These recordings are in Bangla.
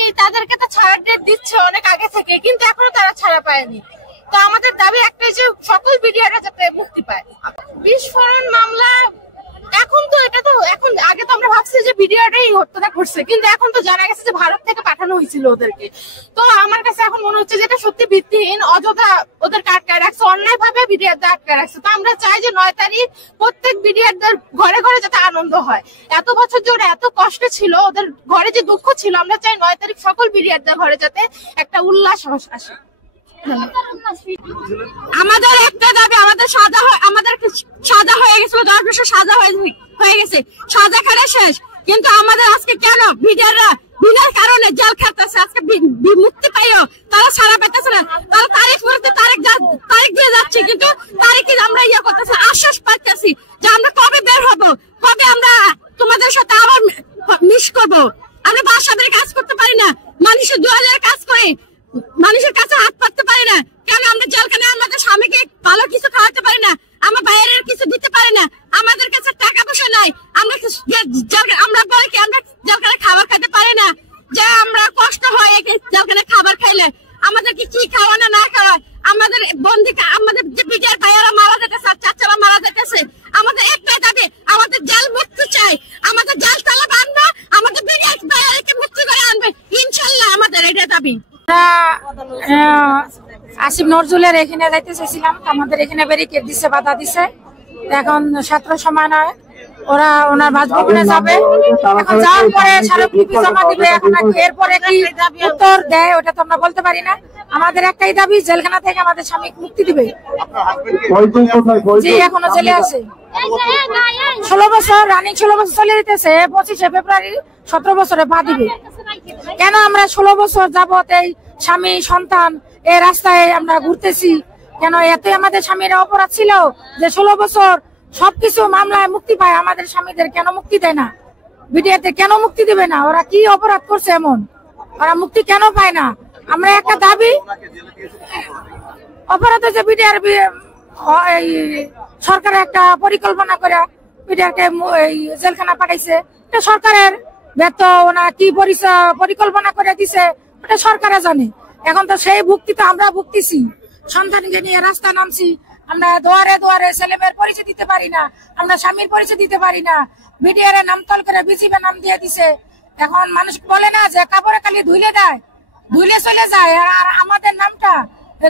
পায়নি তাদেরকে তো ছাড়ার ডেট দিচ্ছে অনেক আগে থেকে, কিন্তু এখনো তারা ছাড়া পায়নি। তো আমাদের দাবি একটাই যে সকল বিডিআররা যাতে মুক্তি পায়। বিস্ফোরণ মামলা এখন আগে তো আমরা ভাবছি যে বিডিআররাই হত্যাটা করছে, কিন্তু এখন তো জানা গেছে যে ভারত থেকে পাঠানো হয়েছিল ওদেরকে। তো আমার কাছে এখন মনে হচ্ছে যে এটা সত্যি ভিত্তিহীন, অযথা ওদেরকে আটকায় রাখছে, অন্যায় ভাবে বিডিআরদের আটকায় রাখছে। তো আমরা চাই যে 9 তারিখ প্রত্যেক বিডিআরদের ঘরে ঘরে যাতে আনন্দ হয়। এত বছর যে ওরা এত কষ্টে ছিল, ওদের ঘরে যে দুঃখ ছিল, আমরা চাই 9 তারিখ সকল বিডিআরদের ঘরে যাতে একটা উল্লাস আসে। আমাদের একটা দাবি, আমাদের সাজা হয়ে গেছিল, 10 বছর সাজা হয়ে গেছে, সাজা খাটা শেষ, কিন্তু আমাদের আজকে কেন বিডিআররা বিনা কারণে জেল খাটতেছে? আজকে মুক্তি পাইও তারা ছাড়া পেতেছে না, তারা তারিখ দিয়ে যাচ্ছে, কিন্তু তারিখে আমরা করতেছি, আশ্বাস পাচ্ছি যে আমরা কবে বের হবো, কবে আমরা তোমাদের সাথে আবার মিস করবো। আমরা বাসাদের কাজ করতে পারি না, মানুষের 2000 কাজ করে মানুষের কাছে হাত পাততে পারি না কেন? আমরা জেলখানে আমাদের স্বামীকে ভালো কিছু খাওয়াতে পারি না, আমার বাইরের কিছু দিতে পারি না, আমাদের কাছে টাকা পয়সা নাই, আমরা বলি কি আমরা জেলখানে খাবার খেতে পারি না, যে আমরা কষ্ট হয় জেলখানে খাবার খাইলে আমাদের কি খাওয়ানো না খাওয়ায়, আমাদের বন্দি আমাদের যে বিডিআর ভাইয়ারা মারা যেতেছে, চাচারা মারা যেতেছে। আমাদের একটাই দাবি, আমাদের জেল মুক্তি চাই, আমাদের জেল তালা আনবো, আমাদের বিডিআর ভাইয়ারকে মুক্তি করে আনবে ইনশাল্লাহ, আমাদের এটা দাবি। আসিফ নজরুলের এখানে যাইতে চাইছিলাম, আমাদের এখানে ব্যারিকেড দিছে, বাধা দিছে। এখন ছাত্র সময় নয়, ওরা ওনার বাসভবনে যাবে, এখন যাওয়ার পরে স্মারকলিপি জমা দিবে। এখন এরপরে কি উত্তর দেয় ওটা তো আমরা বলতে পারি না। আমাদের একটাই দাবি, জেলখানা থেকে আমাদের স্বামী মুক্তি দিবে। জি, এখনো জেলে আছে, 16 বছর রানিং, 16 বছর চলে যেতেছে, 25শে ফেব্রুয়ারি 17 বছরে পা দিবে। কেন আমরা 16 বছর যাবত এই স্বামী সন্তান এই রাস্তায় আমরা ঘুরতেছি? কেন এতই আমাদের স্বামীরা অপরাধ ছিল যে 16 বছর সবকিছু মামলায় মুক্তি পায়, আমাদের স্বামীদের কেন মুক্তি দেয় না? বিডিআরদের কেন মুক্তি দিবে না? ওরা কি অপরাধ করছে এমন? ওরা মুক্তি কেন পায় না? আমরা একটা দাবি, অপরাধ হচ্ছে বিডিআর সরকারের একটা পরিকল্পনা করে বিডিআরকে জেলখানা পাঠাইছে, এটা সরকারের ব্যর্থ, ওনা কি পরিকল্পনা করে দিছে এটা সরকারে জানে। এখন তো সেই ভুক্তি তো আমরা ভুগতেছি, সন্তানকে নিয়ে রাস্তা নামছি, আমরা দুয়ারে দুয়ারে ছেলেমেয়ের পরিচয় দিতে পারি না, আমরা স্বামীর পরিচয় দিতে পারি না, বিডিআর এর নামতল করে বিজিবি নাম দিয়ে দিছে। এখন মানুষ বলে না যে কাপড়ে খালি ধুইলে দেয়, ধুইলে চলে যায়, আর আমাদের নামটা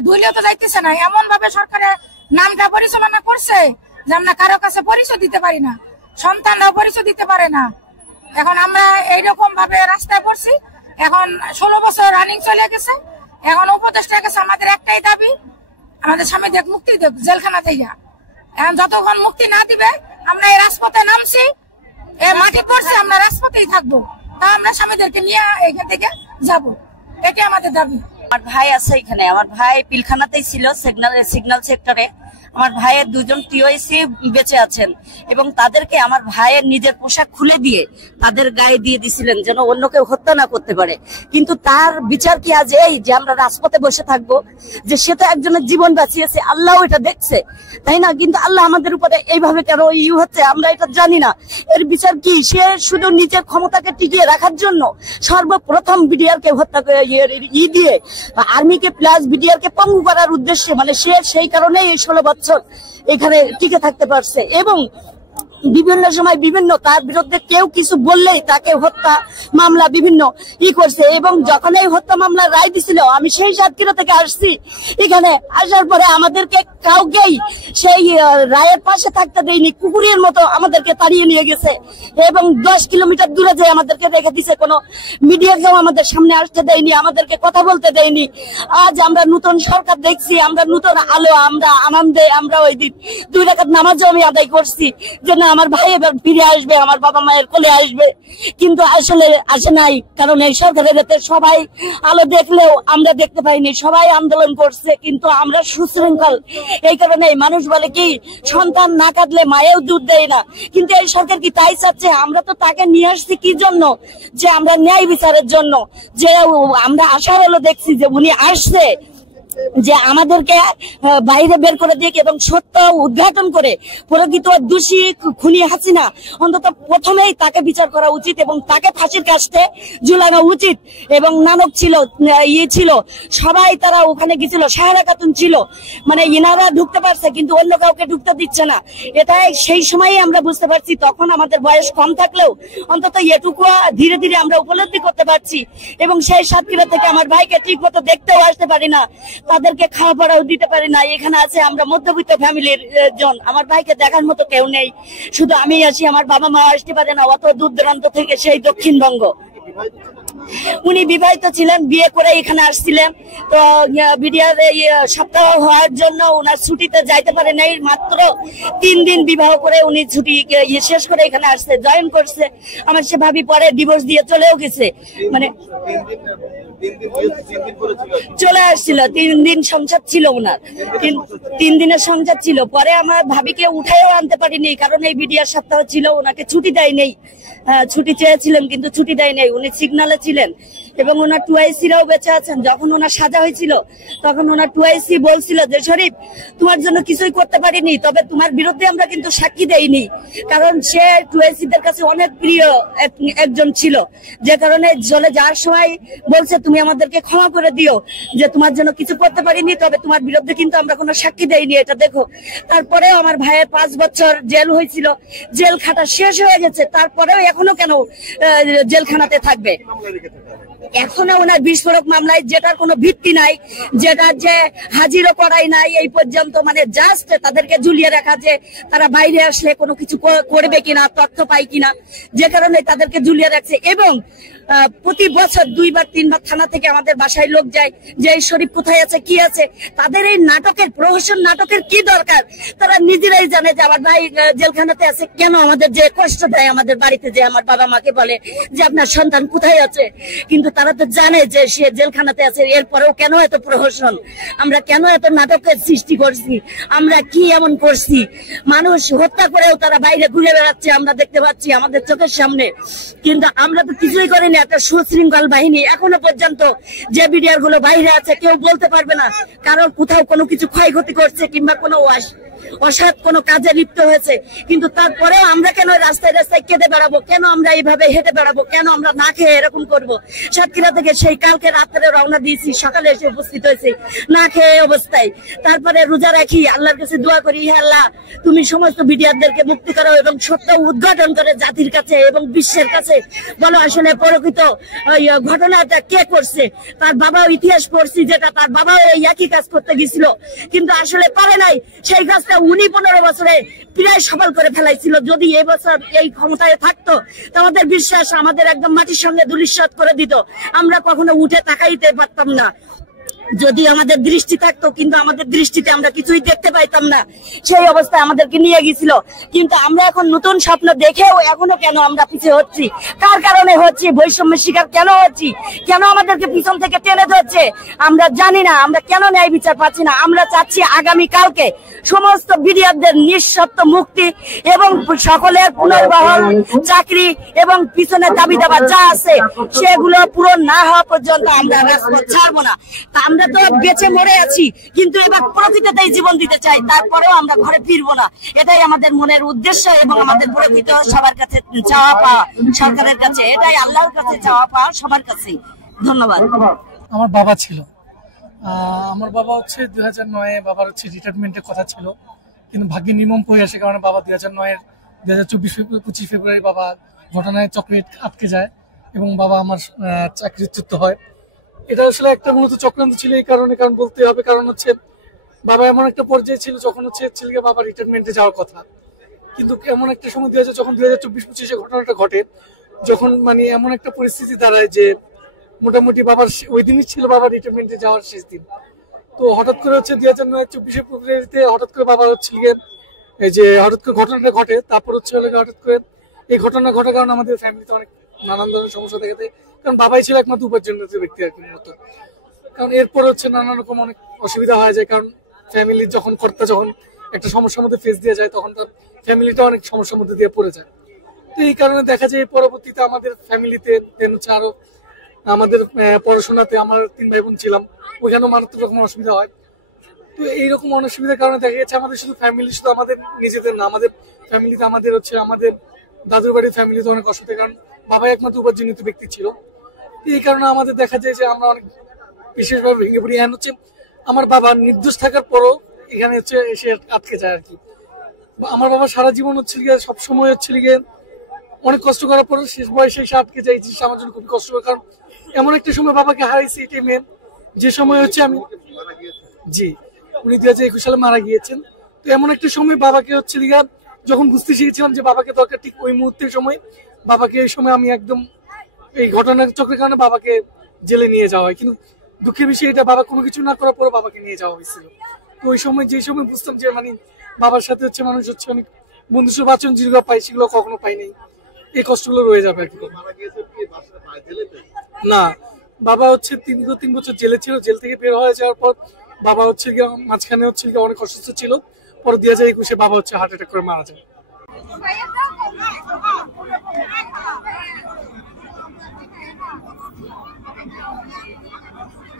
ধুইলেও তো যাইতেছে না। এমন ভাবে সরকারের নামটা পরিচালনা করছে যে আমরা কারো কাছে পরিচয় দিতে পারি না, সন্তানরাও পরিচয় দিতে পারে না। এখন আমরা এইরকম ভাবে রাস্তায় পড়ছি। এখন 16 বছর রানিং চলে গেছে, এখন উপদেষ্টার কাছে আমাদের একটাই দাবি, আমাদের স্বামীদের মুক্তি দেব জেলখানা থেকে। এখন যতক্ষণ মুক্তি না দিবে আমরা এই রাজপথে নামছি, মাটি পড়ছে, আমরা রাজপথেই থাকবো, তা আমরা স্বামীদেরকে নিয়ে এখান থেকে যাবো, এটাই আমাদের দাবি। আমার ভাই আছে এখানে, আমার ভাই পিলখানাতেই ছিল, সিগন্যাল সেক্টরে। আমার ভাইয়ের 2জন টিওআইসি বেঁচে আছেন এবং তাদেরকে আমার ভাইয়ের নিজের পোশাক খুলে দিয়ে তাদের গায়ে দিয়ে দিছিলেন যেন অন্য কেউ হত্যা না করতে পারে। কিন্তু তার বিচার কি আজ এই যে আমরা রাজপথে বসে থাকবো? যে সে তো একজনের জীবন বাঁচিয়েছে, আল্লাহ এটা দেখছে, তাই না? কিন্তু আল্লাহ আমাদের উপরে এইভাবে কেন হচ্ছে আমরা এটা জানি না। এর বিচার কি? সে শুধু নিজের ক্ষমতাকে টিকিয়ে রাখার জন্য সর্বপ্রথম বিডিআরকে হত্যা করে দিয়ে আর্মিকে প্লাস বিডিআরকে পঙ্গু করার উদ্দেশ্যে, মানে সে সেই কারণেই এই 16 বছর এখানে টিকে থাকতে পারছে। এবং বিভিন্ন সময় বিভিন্ন তার বিরুদ্ধে কেউ কিছু বললেই তাকে হত্যা মামলা বিভিন্ন করছে। এবং যখন এই হত্যা মামলা রায় দিছিল, আমি সেই সাতক্ষীরা থেকে আসছি, এখানে আসার পরে আমাদেরকে কাউকেই সেই রায়ের পাশে থাকতে দেয়নি, কুকুরের মতো আমাদেরকে তাড়িয়ে নিয়ে গেছে এবং 10 কিলোমিটার দূরে যে আমাদেরকে রেখে দিছে। কোনো মিডিয়াকেও আমাদের সামনে আসতে দেয়নি, আমাদেরকে কথা বলতে দেয়নি। আজ আমরা নতুন সরকার দেখছি, আমরা নতুন আলো, আমরা আনন্দে, আমরা ওই দিন 2 রাকাত নামাজও আমি আদায় করছি যে না আমার ভাই এবার ফিরে আসবে, আমার বাবা মায়ের কোলে আসবে, কিন্তু আসলে আসে নাই। কারণ এই সরকারের এতে সবাই আলো দেখলেও আমরা দেখতে পাইনি, সবাই আন্দোলন করছে কিন্তু আমরা সুশৃঙ্খল। এই কারণে মানুষ বলে কি সন্তান না কাঁদলে মায়েও দুধ দেয় না, কিন্তু এই সরকার কি তাই চাচ্ছে? আমরা তো তাকে নিয়ে আসছি কি জন্য? যে আমরা ন্যায় বিচারের জন্য, যে আমরা আশার আলো দেখছি যে উনি আসছে, যে আমাদেরকে বাইরে বের করে দিয়ে এবং সত্য উদ্ঘাটন করে প্রকৃত দোষী খুনি হাসিনা অন্তত প্রথমেই তাকে বিচার করা উচিত এবং তাকে ফাঁসির কাস্টে ঝুলানো উচিত। এবং নানক ছিল, ছিল, সবাই তারা ওখানে গেছিল, সাহারা খাতুন ছিল, মানে ইনারা ঢুকতে পারছে কিন্তু অন্য কাউকে ঢুকতে দিচ্ছে না। এটাই সেই সময়ই আমরা বুঝতে পারছি, তখন আমাদের বয়স কম থাকলেও অন্তত এটুকু ধীরে ধীরে আমরা উপলব্ধি করতে পারছি। এবং সেই সাতক্ষীরা থেকে আমার ভাইকে ঠিক মতো দেখতেও আসতে পারি না, তাদেরকে খাওয়া পড়াও দিতে পারি না। এখানে আছে আমরা মধ্যবিত্ত ফ্যামিলির জন, আমার ভাইকে দেখার মতো কেউ নেই, শুধু আমি আসি, আমার বাবা মা আসতে পারে না অত দূর দূরান্ত থেকে, সেই দক্ষিণবঙ্গ। উনি বিবাহিত ছিলেন, বিয়ে করে এখানে আসছিলেন, তো বিডিআর সপ্তাহ হওয়ার জন্য ওনার ছুটিতে যাইতে পারে নাই, মাত্র 3 দিন বিবাহ করে উনি ছুটি শেষ করে এখানে আসছে, জয়েন করছে। আমার সে ভাবি পরে ডিভোর্স দিয়ে চলেও গেছে, মানে চলে আসছিল। 3 দিন সংসার ছিল ওনার, 3 দিনের সংসার ছিল। পরে আমার ভাবিকে উঠাইও আনতে পারিনি, কারণ এই বিডিআর সপ্তাহ ছিল, ওনাকে ছুটি দেয় নেই। ছুটি চেয়েছিলেন কিন্তু ছুটি দেয় নাই, উনি সিগনালে ছিলেন। এবং ওনার 2IC-রাও বেঁচে আছেন। যখন ওনার সাজা হয়েছিল তখন ওনার 2IC বলছিল যে শরীফ, তোমার জন্য কিছুই করতে পারিনি, তবে তোমার বিরুদ্ধে আমরা কিন্তু সাক্ষী দেইনি, কারণ সে 2IC-দের কাছে অনেক প্রিয় একজন ছিল, যে কারণে চলে যাওয়ার সময় বলছে তুমি আমাদেরকে ক্ষমা করে দিও যে তোমার জন্য কিছু করতে পারিনি, তবে তোমার বিরুদ্ধে কিন্তু আমরা কোনো সাক্ষী দেইনি, এটা দেখো। তারপরেও আমার ভাইয়ের 5 বছর জেল হয়েছিল, জেল খাটা শেষ হয়ে গেছে, তারপরেও এখনো কেন জেলখানাতে থাকবে? এখনো ওনার বিস্ফোরক মামলায়, যেটার কোনো ভিত্তি নাই, যেটার যে হাজিরও করাই নাই এই পর্যন্ত, মানে জাস্ট তাদেরকে ঝুলিয়ে রাখা, যে তারা বাইরে আসলে কোনো কিছু করবে কিনা, তথ্য পাই কিনা, যে কারণে তাদেরকে ঝুলিয়ে রাখছে। এবং প্রতি বছর 2বার 3বার থানা থেকে আমাদের বাসায় লোক যায় যে এই শরীফ কোথায় আছে, কি আছে। তাদের এই নাটকের, প্রহসন নাটকের কি দরকার? তারা নিজেরাই জানে যে আমার ভাই জেলখানাতে আছে। কেন আমাদের যে কষ্ট দেয় আমাদের বাড়িতে, যে আমার বাবা মাকে বলে যে আপনার সন্তান কোথায় আছে, কিন্তু তারা তো জানে যে সে জেলখানাতে আছে। এরপরেও কেন এত প্রহসন? আমরা কেন এত নাটকের সৃষ্টি করছি? আমরা কি এমন করছি? মানুষ হত্যা করেও তারা বাইরে ঘুরে বেড়াচ্ছে, আমরা দেখতে পাচ্ছি আমাদের চোখের সামনে, কিন্তু আমরা তো কিছুই করিনি। একটা সুশৃঙ্খল বাহিনী এখনো পর্যন্ত, যে বিডিআর গুলো বাইরে আছে, কেউ বলতে পারবে না কারণ কোথাও কোনো কিছু ক্ষয়ক্ষতি করছে কিংবা কোনো অসৎ কোনো কাজে লিপ্ত হয়েছে। কিন্তু তারপরেও আমরা কেন রাস্তায় রাস্তায় কেঁদে বেড়াবো? কেন আমরা এইভাবে হেঁটে বেড়াবো? কেন আমরা না খেয়ে এরকম করবো? সাতক্ষীরা থেকে সেই কালকে রাত্রে রওনা দিয়েছি, সকালে এসে উপস্থিত হয়েছি না খেয়ে অবস্থায়। তারপরে রোজা রাখি, আল্লাহর কাছে দোয়া করি, হে আল্লাহ তুমি সমস্ত বিডিআরদেরকে মুক্তি করো এবং সত্য উদ্ঘাটন করে জাতির কাছে এবং বিশ্বের কাছে বলো আসলে প্রকৃত ঘটনাটা কে করছে। তার বাবাও ইতিহাস পড়ছি, যেটা তার বাবাও এই একই কাজ করতে গেছিল কিন্তু আসলে পারে নাই। সেই কাজটা উনি 15 বছরে প্রায় সফল করে ফেলাইছিল। যদি এই বছর এই ক্ষমতায় থাকতো, আমাদের বিশ্বাস আমাদের একদম মাটির সঙ্গে ধূলিসাৎ করে দিত, আমরা কখনো উঠে তাকাইতে পারতাম না। যদি আমাদের দৃষ্টি থাকতো, কিন্তু আমাদের দৃষ্টিতে আমরা কিছুই দেখতে পাইতাম না। সেই অবস্থায় আমাদেরকে নিয়ে গেছিল। কিন্তু আমরা এখন নতুন স্বপ্ন দেখেও এখনো কেন আমরা পিছিয়ে হচ্ছি? কার কারণে হচ্ছি? বৈষম্যের শিকার কেন হচ্ছি? কেন আমাদেরকে পিছন থেকে টেনে ধরছে? আমরা জানি না। আমরা কেন ন্যায় বিচার পাচ্ছি না? আমরা চাচ্ছি আগামী কালকে সমস্ত বিডিআরদের নিঃশর্ত মুক্তি এবং সকলের পুনর্বহাল, চাকরি এবং পিছনের দাবি দাবা যা আছে সেগুলো পূরণ না হওয়া পর্যন্ত আমরা রাজপথ ছাড়বো না। আমরা তো বেঁচে মরে আছি, কিন্তু এবার প্রকৃততেই জীবন দিতে চাই, তারপরেও আমরা ঘরে ফিরবো না। এটাই আমাদের মনের উদ্দেশ্য এবং আমাদের প্রকৃত সবার কাছে চাওয়া পাওয়া, সরকারের কাছে এটাই, আল্লাহর কাছে চাওয়া পাওয়া সবার কাছে। ধন্যবাদ। আমার বাবা ছিল, আমার বাবা হচ্ছে 2009-এ বাবার হচ্ছে রিটায়ারমেন্টের কথা ছিল, কিন্তু ভাগ্যে নির্মম পড়ে আসে, কারণে বাবা 2024-25 ফেব্রুয়ারি বাবা ঘটনায় চক্রে আটকে যায় এবং বাবা আমার চাকরিচ্যুত হয়। এটা আসলে একটা মূলত চক্রান্ত ছিল এই কারণে, কারণ বলতে হবে, কারণ হচ্ছে বাবা এমন একটা পর্যায়ে ছিল যখন হচ্ছে ছেলেকে বাবা রিটায়ারমেন্টে যাওয়ার কথা, কিন্তু এমন একটা সময় যখন 2024-25-এ ঘটনাটা ঘটে, যখন মানে এমন একটা পরিস্থিতি দাঁড়ায় যে মোটামুটি বাবার ওই দিনই ছিল বাবার রিটায়ারমেন্টে যাওয়ার শেষ দিন। তো হঠাৎ করে হচ্ছে 2024 ফেব্রুয়ারিতে হঠাৎ করে বাবা হচ্ছে এই যে হঠাৎ করে ঘটনাটা ঘটে। তারপর হচ্ছে হঠাৎ করে এই ঘটনা ঘটার কারণে আমাদের ফ্যামিলিতে অনেক নানান ধরনের সমস্যা দেখা দেয়, কারণ বাবাই ছিল একমাত্র উপার্জনরত ব্যক্তি আর কি মূলত। কারণ এরপর হচ্ছে নানান রকম অনেক অসুবিধা হয়ে যায়, কারণ ফ্যামিলির যখন কর্তা যখন একটা সমস্যার মধ্যে ফেস দিয়ে যায়, তখন তার ফ্যামিলিটা অনেক সমস্যার মধ্যে দিয়ে পড়ে যায়। তো এই কারণে দেখা যায় পরবর্তীতে আমাদের ফ্যামিলিতে হচ্ছে আরো আমাদের পড়াশোনাতে, আমার 3 ভাই বোন ছিলাম, ওইখানেও মারাত্মক রকম অসুবিধা হয়। তো এইরকম অসুবিধার কারণে দেখা যাচ্ছে আমাদের শুধু ফ্যামিলি, শুধু আমাদের নিজেদের না, আমাদের ফ্যামিলিতে আমাদের হচ্ছে আমাদের দাদুর বাড়ির ফ্যামিলিতে অনেক অসুবিধা, কারণ বাবা একমাত্র উপার্জনিত ব্যক্তি ছিল। এই কারণে আমাদের দেখা যায় যে আমরা অনেক বিশেষভাবে ভেঙে পড়ি। এখন হচ্ছে আমার বাবা নির্দোষ থাকার পরও এখানে হচ্ছে এসে আটকে যায় আর কি। আমার বাবা সারা জীবন হচ্ছে গিয়ে সবসময় হচ্ছে গিয়ে অনেক কষ্ট করার পরে শেষ বয়সে এসে আটকে যায়, জিনিসটা আমার জন্য খুবই কষ্টকর। কারণ এমন একটা সময় বাবাকে হারাইছি, এটাই মেন যে সময় হচ্ছে আমি, জি উনি 2021 সালে মারা গিয়েছেন। তো এমন একটা সময় বাবাকে হচ্ছে গিয়ে যখন বুঝতে শিখেছিলাম যে বাবাকে দরকার, ঠিক ওই মুহূর্তের সময় বাবাকে এই সময় আমি একদম এই ঘটনার চক্রের কারণে বাবাকে জেলে নিয়ে যাওয়া হয়। কিন্তু দুঃখের বিষয় এটা, বাবা কোনো কিছু না করার পরে বাবাকে নিয়ে যাওয়া হয়েছিল। তো ওই সময় যে সময় বুঝতাম যে মানে বাবার সাথে হচ্ছে মানুষ হচ্ছে অনেক বন্ধুসুলভ আচরণ যেগুলো পাই সেগুলো কখনো পাইনি, এই কষ্টগুলো রয়ে যাবে আর কি। না, বাবা হচ্ছে 3 বছর জেলে ছিল। জেল থেকে বের হয়ে যাওয়ার পর বাবা হচ্ছে গিয়ে মাঝখানে হচ্ছে গিয়ে অনেক অসুস্থ ছিল। পরে 2021 বাবা হচ্ছে হার্ট অ্যাটাক করে মারা যায়।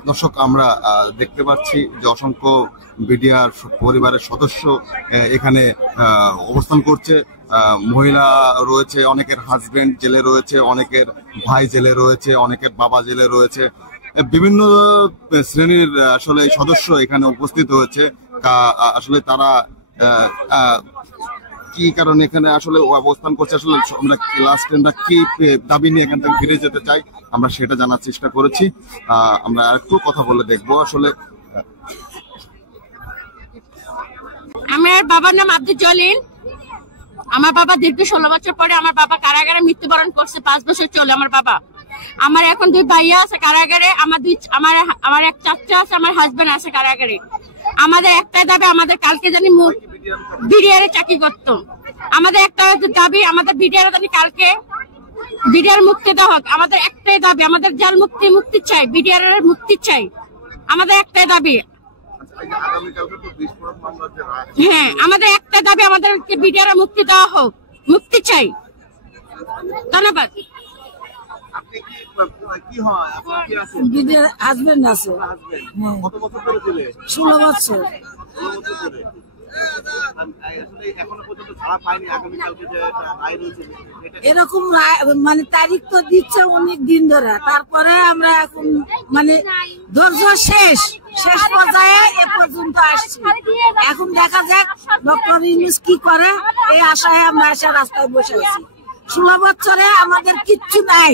দর্শক, আমরা দেখতে পাচ্ছি যে অসংখ্য বিডিআর পরিবারের সদস্য এখানে অবস্থান করছে। মহিলা রয়েছে, অনেকের হাজবেন্ড জেলে রয়েছে, অনেকের ভাই জেলে রয়েছে, অনেকের বাবা জেলে রয়েছে। বিভিন্ন শ্রেণীর আসলে সদস্য এখানে উপস্থিত হয়েছে। আসলে তারা কি কারণে এখানে আসলে অবস্থান করছে, আসলে আমরা লাস্ট আমরা কি দাবি নিয়ে এখান থেকে ফিরে যেতে চাই আমরা সেটা জানার চেষ্টা করেছি। আমরা আরেকটু কথা বলে দেখবো। আসলে আমার বাবার নাম আব্দুল জলিল। আমার বাবা দীর্ঘ 16 বছর পরে আমার বাবা কারাগারে মৃত্যুবরণ করছে। 5 বছর চলে আমার বাবা। আমার এখন 2 ভাইয়া আছে কারাগারে, আমার এক চাচা আছে, আমার হাজবেন্ড আছে কারাগারে। আমাদের একটাই দাবি, আমাদের কালকে জানি বিডিআর চাকরি করতো। আমাদের একটা দাবি, আমাদের বিডিআর জানি কালকে বিডিআর মুক্তি দেওয়া হোক। আমাদের একটাই দাবি, আমাদের জেল মুক্তি চাই, বিডিআর মুক্তি চাই। আমাদের একটাই দাবি, হ্যাঁ আমাদের একটা দাবি, আমাদেরকে বিডিআর মুক্তি দেওয়া হোক, মুক্তি চাই। ধন্যবাদ। হাজবেন্ড আছে 16 বছর। এরকম মানে তারিখ তো দিচ্ছে অনেক দিন ধরে, তারপরে আমরা এখন মানে ধৈর্য শেষ পর্যায়ে এ পর্যন্ত আসছি। এখন দেখা যাক ডক্টর ইউনূস কি করে, এই আশায় আমরা এসে রাস্তায় বসে আছি। 16 বছরে আমাদের কিচ্ছু নাই,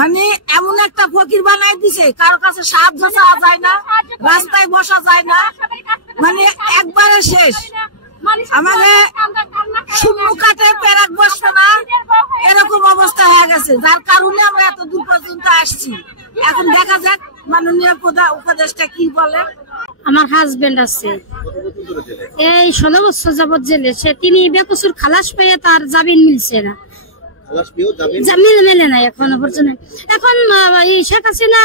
মানে এমন একটা ফকির বানাই দিছে, কারো কাছে সাহায্য চাওয়া যায় না, রাস্তায় বসা যায় না, মানে একবারে শেষ। আমাদের শূন্য কাটে পেরাক বসবে না, এরকম অবস্থা হয়ে গেছে, যার কারণে আমরা এত দূর পর্যন্ত আসছি। এখন দেখা যাক মাননীয় উপদেষ্টা কি বলে। আমার হাজবেন্ড আছে এই 16 বছর যাবৎ জেলে। তিনি বেকসুর খালাস পেয়ে তার জামিন মিলছে না, জামিন মেলে নাই এখনো পর্যন্ত। এখন শেখ হাসিনা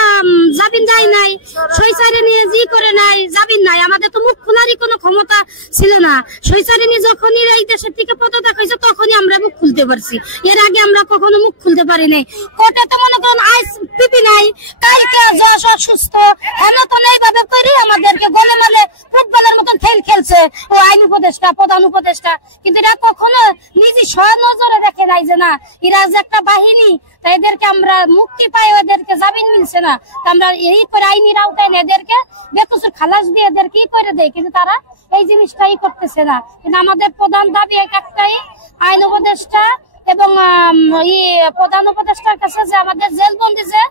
জামিন দেয় নাই, সৈচারিনী জি করে নাই, জামিন নাই। আমাদের তো মুখ খোলারই কোনো ক্ষমতা ছিল না। সৈচারিনী যখনই এই দেশের থেকে পদত্যাগ হয়েছে তখনই আমরা মুখ খুলতে পারছি, এর আগে আমরা কখনো মুখ খুলতে পারি নাই। কোর্টে তো মনে করেন আইস পিপি নাই, কালকে যশ অসুস্থ হেন তো এইভাবে করে আমাদেরকে গলে মালে ফুটবলের মতন খেলছে ও আইন উপদেষ্টা, প্রধান উপদেষ্টা। কিন্তু এরা কখনো নিজে নজরে দেখে নাই যে না এরা যে একটা বাহিনী, তাই এদেরকে আমরা মুক্তি পাই, ওদেরকে জামিন মিলছে না, আমরা এই করে আইনের আওতায় এদেরকে বেকসুর খালাস দিয়ে এদেরকে ই করে দেয়। কিন্তু তারা এই জিনিসটাই করতেছে না। কিন্তু আমাদের প্রধান দাবি একটাই, আইন উপদেষ্টা এবং প্রধান উপদেষ্টার কাছে যে আমাদের জেলবন্দি যে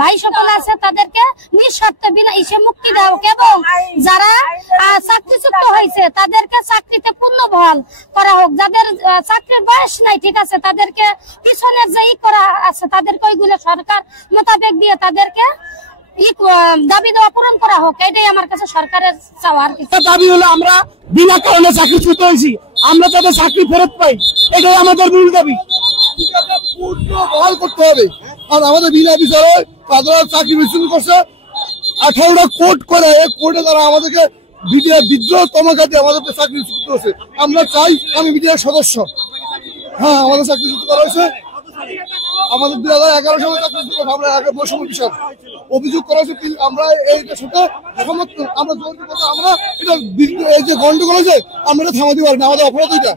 ভাই সকল আছে তাদেরকে নিঃশর্ত বিনা ইসে মুক্তি দেওয়া হোক, এবং যারা চাকরিচ্যুত হয়েছে তাদেরকে চাকরিতে পূর্ণ বহাল করা হোক। যাদের চাকরির বয়স নাই ঠিক আছে, তাদেরকে পিছনে যে ই করা আছে তাদেরকে ওইগুলো সরকার মোতাবেক দিয়ে তাদেরকে দাবি দেওয়া পূরণ করা হোক। এটাই আমার কাছে সরকারের চাওয়া। আর কিছু দাবি হলো আমরা বিনা কারণে চাকরিচ্যুত হয়েছি, আমরা যাতে চাকরি ফেরত পাই, এটাই আমাদের মূল দাবি। বহাল করতে হবে, আর আমাদের বিনা বিচারে তারা চাকরি বিচ্ছিন্ন করছে। 18টা কোর্ট করে, কোর্টে তারা আমাদেরকে বিদ্রোহ তমাকাতে আমাদের চাকরিচ্যুত হয়েছে। আমরা চাই, আমি বিডিআর সদস্য, হ্যাঁ আমাদের চাকরিচ্যুত করা হয়েছে আমাদের 2011 সালে আমরা আগে বৈষম্য বিষয় অভিযোগ করা হয়েছে। আমরা এইটার সাথে একমত, আমরা জোর দিব আমরা এটা এই যে গন্ডগোল হয়েছে আমরা এটা থামাতে পারি না, আমাদের অপরাধ এটা।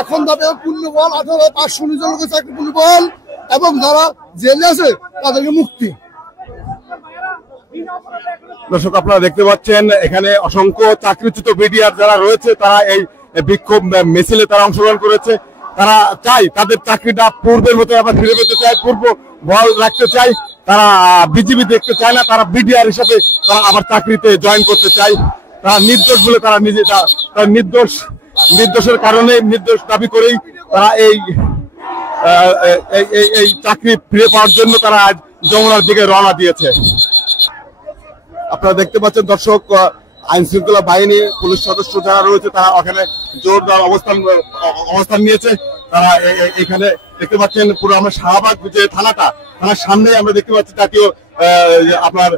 এখন দাবি পূর্ণবল 18,519 জন লোকের চাকরি পূর্ণবল এবং যারা জেলে আছে তাদেরকে মুক্তি। দর্শক আপনারা দেখতে পাচ্ছেন এখানে অসংখ্য চাকরিচ্যুত বিডিআর যারা রয়েছে তারা এই বিক্ষোভ মিছিলে তারা অংশগ্রহণ করেছে। তারা চাই তাদের চাকরিটা পূর্বের মতো আবার ফিরে পেতে চায়, পূর্ব বল রাখতে চায়। তারা বিজিবি দেখতে চায় না, তারা বিডিআর হিসাবে তারা আবার চাকরিতে জয়েন করতে চায়। তারা নির্দোষ বলে তারা নিজে তারা নির্দোষের কারণে নির্দোষ দাবি করেই তারা এই চাকরি ফিরে পাওয়ার জন্য তারা আজ যমুনার দিকে রওনা দিয়েছে। আপনারা দেখতে পাচ্ছেন দর্শক, আইন শৃঙ্খলা বাহিনী পুলিশ সদস্য যারা রয়েছে তারা ওখানে জোরদার অবস্থান নিয়েছে। তারা এখানে দেখতে পাচ্ছেন পুরো আমরা শাহবাগ যে থানার সামনে আমরা দেখতে পাচ্ছি জাতীয় আপনার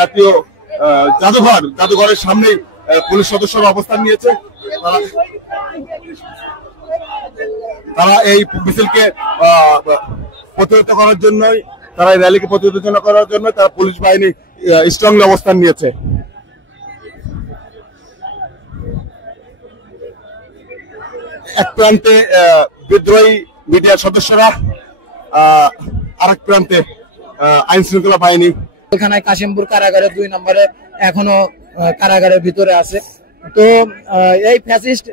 জাতীয় জাদুঘরের সামনেই পুলিশ সদস্যরা অবস্থান নিয়েছে। তারা এই মিছিলকে প্রতিহত করার জন্যই, তারা এই র্যালিকে প্রতিহত করার জন্য তারা পুলিশ বাহিনী স্ট্রংলি অবস্থান নিয়েছে। এক প্রান্তে বিদ্রোহী মিডিয়ার সদস্যরা, আরেক প্রান্তে আইন শৃঙ্খলা বাহিনী। এখানে কাশিমপুর কারাগারে 2 নম্বরে এখনো কারাগারের ভিতরে আছে। তো এই ফ্যাসিস্ট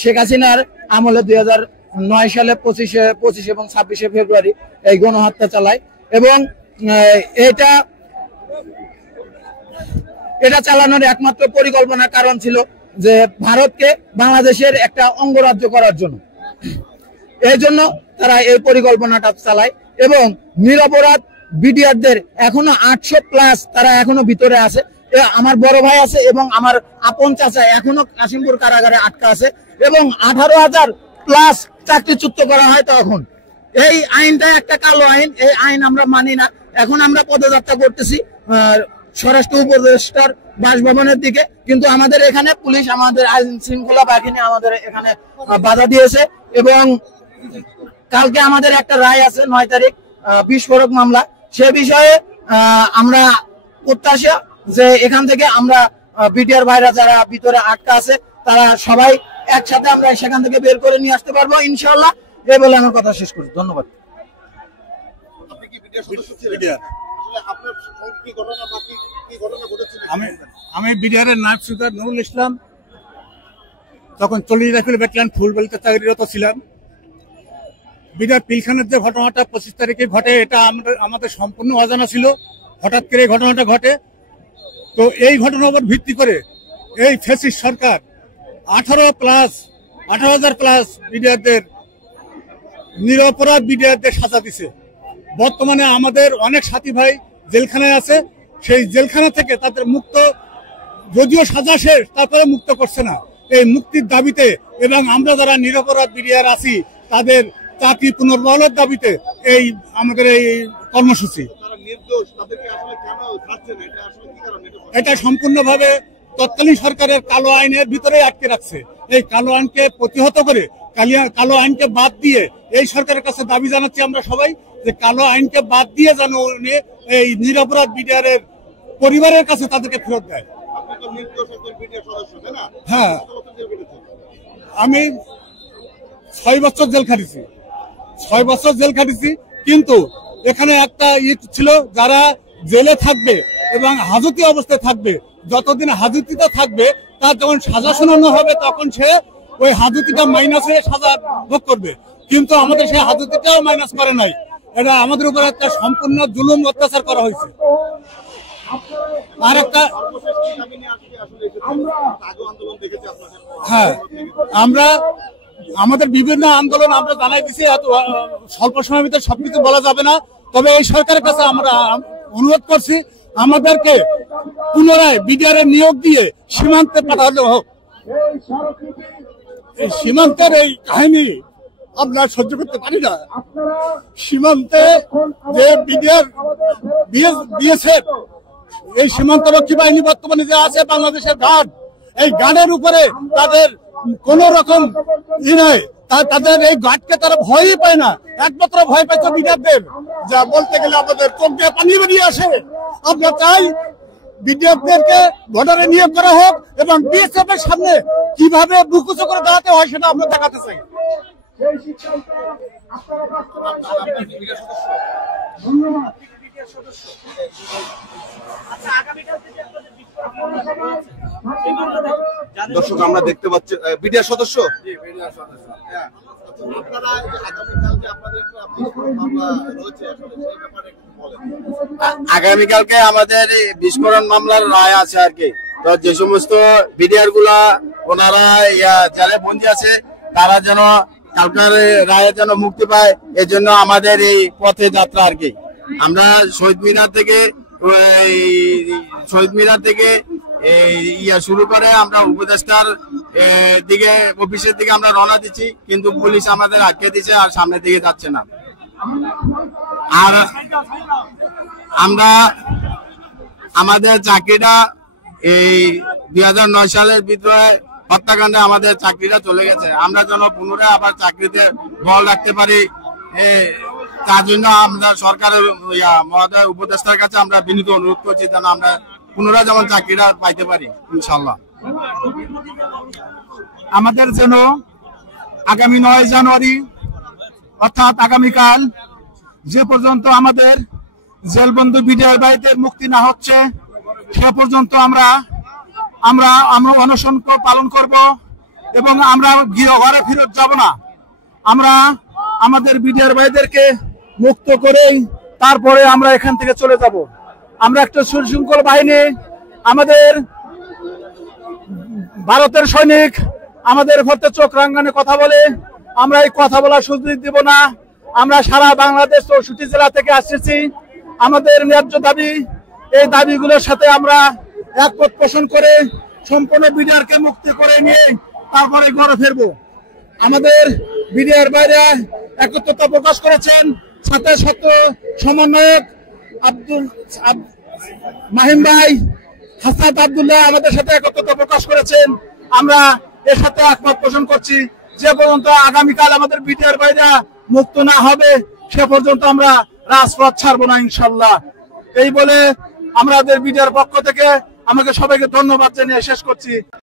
শেখ হাসিনার আমলে 2009 সালে 25 এবং 26 ফেব্রুয়ারি এই গণহত্যা চালায় এবং এটা চালানোর একমাত্র পরিকল্পনার কারণ ছিল যে ভারতকে বাংলাদেশের একটা অঙ্গরাজ্য করার জন্য। এই জন্য তারা এই পরিকল্পনাটা চালায় এবং নিরপরাধ বিডিআরদের এখনো 800+ তারা এখনো ভিতরে আছে। আমার বড় ভাই আছে এবং আমার আপন চাচা এখনো কাশিমপুর কারাগারে আটকা আছে এবং 18,000+ চাকরিচ্যুত করা হয়। তখন এই আইনটা একটা কালো আইন, এই আইন আমরা মানি না। এখন আমরা পদযাত্রা করতেছি স্বরাষ্ট্র উপদেষ্টার বাসভবনের দিকে, কিন্তু আমাদের এখানে পুলিশ, আমাদের আইন শৃঙ্খলা বাহিনী আমাদের এখানে বাধা দিয়েছে এবং কালকে আমাদের একটা রায় আছে 9 তারিখ বিস্ফোরক মামলা। সে বিষয়ে আমরা প্রত্যাশা যে এখান থেকে আমরা বিডিআর ভাইরা যারা ভিতরে আটকা আছে তারা সবাই একসাথে আমরা সেখান থেকে বের করে নিয়ে আসতে পারবো ইনশাআল্লাহ। এই বলে আমার কথা শেষ করি, ধন্যবাদ। আমি বিডিআরের নায়ব সুলতান নুরুল ইসলাম, তখন 40 রাইফেল ব্যাটালিয়ন ফুলবাড়িতে চাকরিরত ছিলাম। বিডিআর পিলখানার যে ঘটনাটা 25 তারিখে ঘটে এটা আমাদের সম্পূর্ণ অজানা ছিল। হঠাৎ করে এই ঘটনাটা ঘটে। তো এই ঘটনার উপর ভিত্তি করে এই ফ্যাসিস্ট সরকার 18,000+ বিডিআরদের, নিরপরাধ বিডিআরদের সাজা দিছে। বর্তমানে আমাদের অনেক সাথী ভাই জেলখানায় আছে, সেই জেলখানা থেকে তাদের মুক্ত, যদিও সাজা শেষ তারপরে মুক্ত করছে না। এই মুক্তির দাবিতে এবং আমরা যারা নিরপরাধ বিডিআর আছি তাদের চাকরি পুনর্বহালের দাবিতে এই আমাদের এই কর্মসূচি। এটা সম্পূর্ণভাবে তৎকালীন সরকারের কালো আইনের ভিতরে আটকে রাখছে। এই কালো আইনকে প্রতিহত করে, কালো আইনকে বাদ দিয়ে এই সরকারের কাছে দাবি জানাচ্ছি আমরা সবাই যে কালো আইনকে বাদ দিয়ে যেন এই নিরপরাধ বিডিআরের পরিবারের কাছে তাদেরকে ফেরত দেয়। হ্যাঁ, আমি 6 বছর জেল খাটিছি, 6 বছর জেল খাটিছি। কিন্তু এখানে একটা ছিল, যারা জেলে থাকবে এবং হাজতি অবস্থায় থাকবে, যতদিন হাজতিতে থাকবে তার যখন সাজা শোনানো হবে তখন সে ওই হাজতিটা মাইনাস হয়ে সাজা ভোগ করবে। কিন্তু আমাদের সেই হাজতিটাও মাইনাস করে নাই। এটা আমাদের উপর একটা সম্পূর্ণ জুলুম অত্যাচার করা হয়েছে। আর একটা, হ্যাঁ, আমরা আমাদের বিভিন্ন আন্দোলন আমরা জানাই দিচ্ছি, স্বল্প সময়ের ভিতরে সবকিছু বলা যাবে না। তবে এই সরকারের কাছে আমরা অনুরোধ করছি আমাদেরকে পুনরায় বিডিআর নিয়োগ দিয়ে সীমান্তে পাঠানো হোক। এই সীমান্তের এই কাহিনী আমরা সহ্য করতে পারি না। সীমান্তে যে বিডিআর বিএসএফ, এই সীমান্তরক্ষী বাহিনী বর্তমানে যে আছে বাংলাদেশের গার্ড, এই গার্ডের উপরে তাদের কোন রকম নাই, তাদের এই গার্ডকে তারা ভয়ই পায় না। একমাত্র ভয় পাইছে বিডিআরদের, যা বলতে গেলে আমাদের চোখ দিয়ে পানি বেরিয়ে আসে। আমরা চাই বিডিআরদেরকে বর্ডারে নিয়োগ করা হোক এবং বিএসএফ এর সামনে কিভাবে বুকুচো করে দাঁড়াতে হয় সেটা আমরা দেখাতে চাই। দর্শক আমরা দেখতে পাচ্ছি বিডিআর সদস্য আগামীকালকে আমাদের বিস্ফোরণ মামলার রায় আছে আর কি। তো যে সমস্ত বিডিআর গুলা ওনারা যারা বন্দী আছে তারা যেন কালকার রায়ে যেন মুক্তি পায়, এই জন্য আমাদের এই পথে যাত্রা আর কি। আমরা শহীদ মিনার থেকে শুরু করে আমরা উপদেষ্টার দিকে অফিসের দিকে আমরা রওনা দিচ্ছি, কিন্তু পুলিশ আমাদের আটকে দিচ্ছে আর সামনের দিকে যাচ্ছে না। আর আমরা আমাদের চাকরিটা এই 2009 সালের বিদ্রোহে হত্যাকাণ্ডে আমাদের চাকরিটা চলে গেছে, আমরা যেন পুনরায় আবার চাকরিতে বল রাখতে পারি, তার জন্য আমরা সরকারের মহোদয় উপদেষ্টার কাছে আমরা বিনীত অনুরোধ করছি যেন আমরা পুনরায় যেমন চাকরিটা পাইতে পারি ইনশাল্লাহ। আমাদের যেন আগামী 9 জানুয়ারি অর্থাৎ আগামীকাল যে পর্যন্ত আমাদের জেলবন্দী বিডিআর ভাইদের মুক্তি না হচ্ছে সে পর্যন্ত আমরা অনশন পালন করব এবং আমরা ঘরে ফেরত যাব না। আমরা আমাদের বিডিআর ভাইদেরকে মুক্ত করেই তারপরে আমরা এখান থেকে চলে যাব। আমরা একটা সুশৃঙ্খল বাহিনী, আমাদের ভারতের সৈনিক আমাদের ভর্তে চোখ রাঙ্গানে কথা বলে, আমরা এই কথা বলার সুযোগ দিব না। আমরা সারা বাংলাদেশ 64 জেলা থেকে আসছি, আমাদের ন্যায্য দাবি, এই দাবিগুলোর সাথে আমরা একমত পোষণ করে সম্পূর্ণ বিডিআরকে মুক্তি করে নিয়ে তারপরে ঘরে ফিরবো। আমাদের বিডিআর বাইরে একত্রতা প্রকাশ করেছেন সাথে সমন্বয়ক মাহিম ভাই, হাসান আব্দুল্লাহ আমাদের সাথে একত্রতা প্রকাশ করেছেন। আমরা এর সাথে একমত পোষণ করছি, যে পর্যন্ত আগামীকাল আমাদের বিডিআর বাইরা মুক্ত না হবে সে পর্যন্ত আমরা রাজপথ ছাড়বো না ইনশাল্লাহ। এই বলে আমাদের বিডিআর পক্ষ থেকে আমাকে সবাইকে ধন্যবাদ জানিয়ে শেষ করছি।